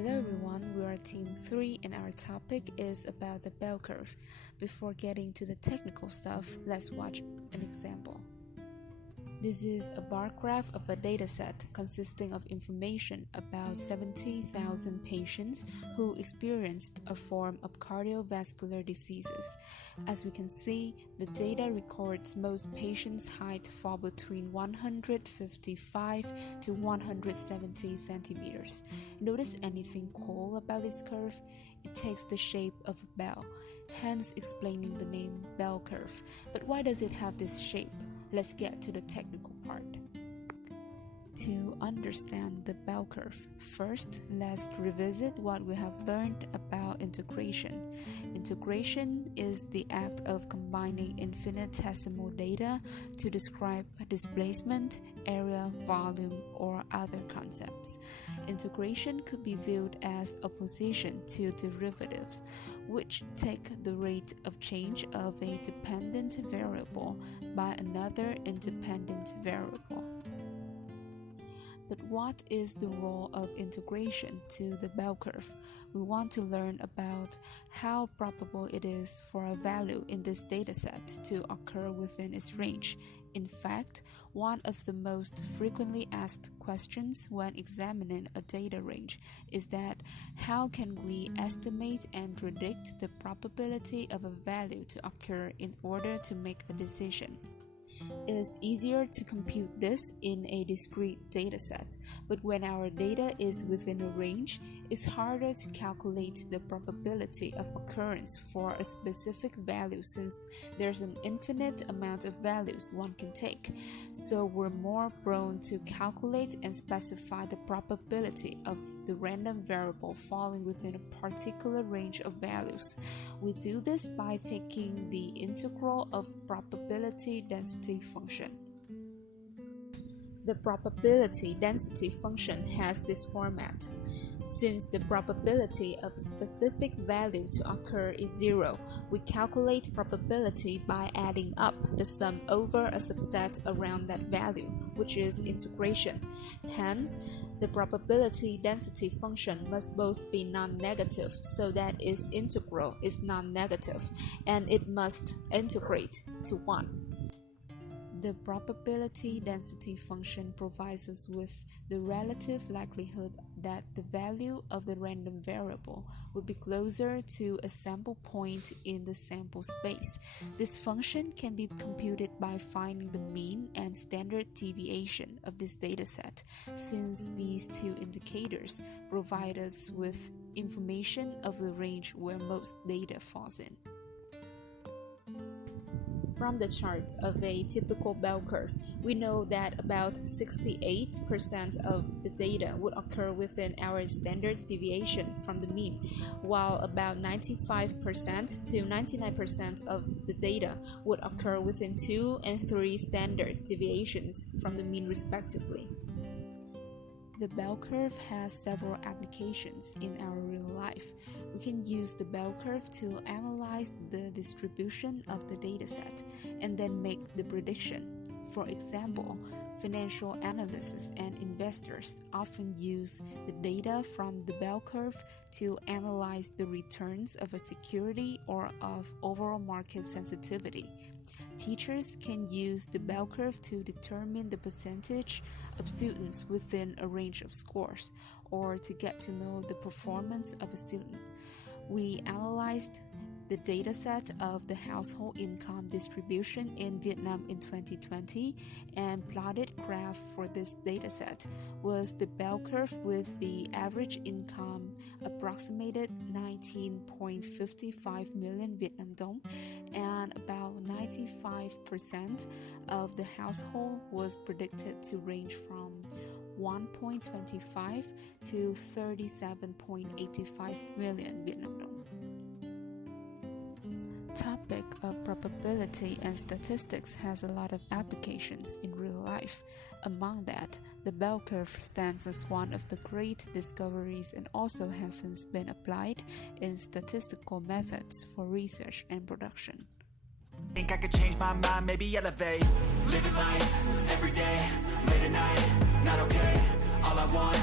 Hello everyone, we are Team 3 and our topic is about the bell curve. Before getting to the technical stuff, let's watch an example. This is a bar graph of a dataset consisting of information about 70,000 patients who experienced a form of cardiovascular diseases. As we can see, the data records most patients' height fall between 155 to 170 centimeters. Notice anything cool about this curve? It takes the shape of a bell, hence explaining the name bell curve. But why does it have this shape? Let's get to the technical part. To understand the bell curve, first let's revisit what we have learned about integration. Integration is the act of combining infinitesimal data to describe displacement, area, volume, or other concepts. Integration could be viewed as opposition to derivatives, which take the rate of change of a dependent variable by another independent variable. But what is the role of integration to the bell curve? We want to learn about how probable it is for a value in this dataset to occur within its range. In fact, one of the most frequently asked questions when examining a data range is that how can we estimate and predict the probability of a value to occur in order to make a decision? It is easier to compute this in a discrete dataset, but when our data is within a range, it's harder to calculate the probability of occurrence for a specific value since there's an infinite amount of values one can take. So we're more prone to calculate and specify the probability of the random variable falling within a particular range of values. We do this by taking the integral of probability density function. The probability density function has this format. Since the probability of a specific value to occur is 0, we calculate probability by adding up the sum over a subset around that value, which is integration. Hence, the probability density function must both be non-negative so that its integral is non-negative, and it must integrate to 1. The probability density function provides us with the relative likelihood that the value of the random variable will be closer to a sample point in the sample space. This function can be computed by finding the mean and standard deviation of this dataset, since these two indicators provide us with information of the range where most data falls in. From the chart of a typical bell curve, we know that about 68% of the data would occur within our standard deviation from the mean, while about 95% to 99% of the data would occur within 2 and 3 standard deviations from the mean respectively. The bell curve has several applications in our real life. We can use the bell curve to analyze the distribution of the dataset and then make the prediction. For example, financial analysts and investors often use the data from the bell curve to analyze the returns of a security or of overall market sensitivity. Teachers can use the bell curve to determine the percentage of students within a range of scores, or to get to know the performance of a student. We analyzed the dataset of the household income distribution in Vietnam in 2020 and plotted graph for this dataset was the bell curve with the average income approximated 19.55 million Vietnam dong, and about 95% of the household was predicted to range from 1.25 to 37.85 million Vietnam dong. Topic of probability and statistics has a lot of applications in real life. Among that, the bell curve stands as one of the great discoveries and also has since been applied in statistical methods for research and production. Think I could change my mind, maybe elevate. Living life, every day, late at night, not okay. All I want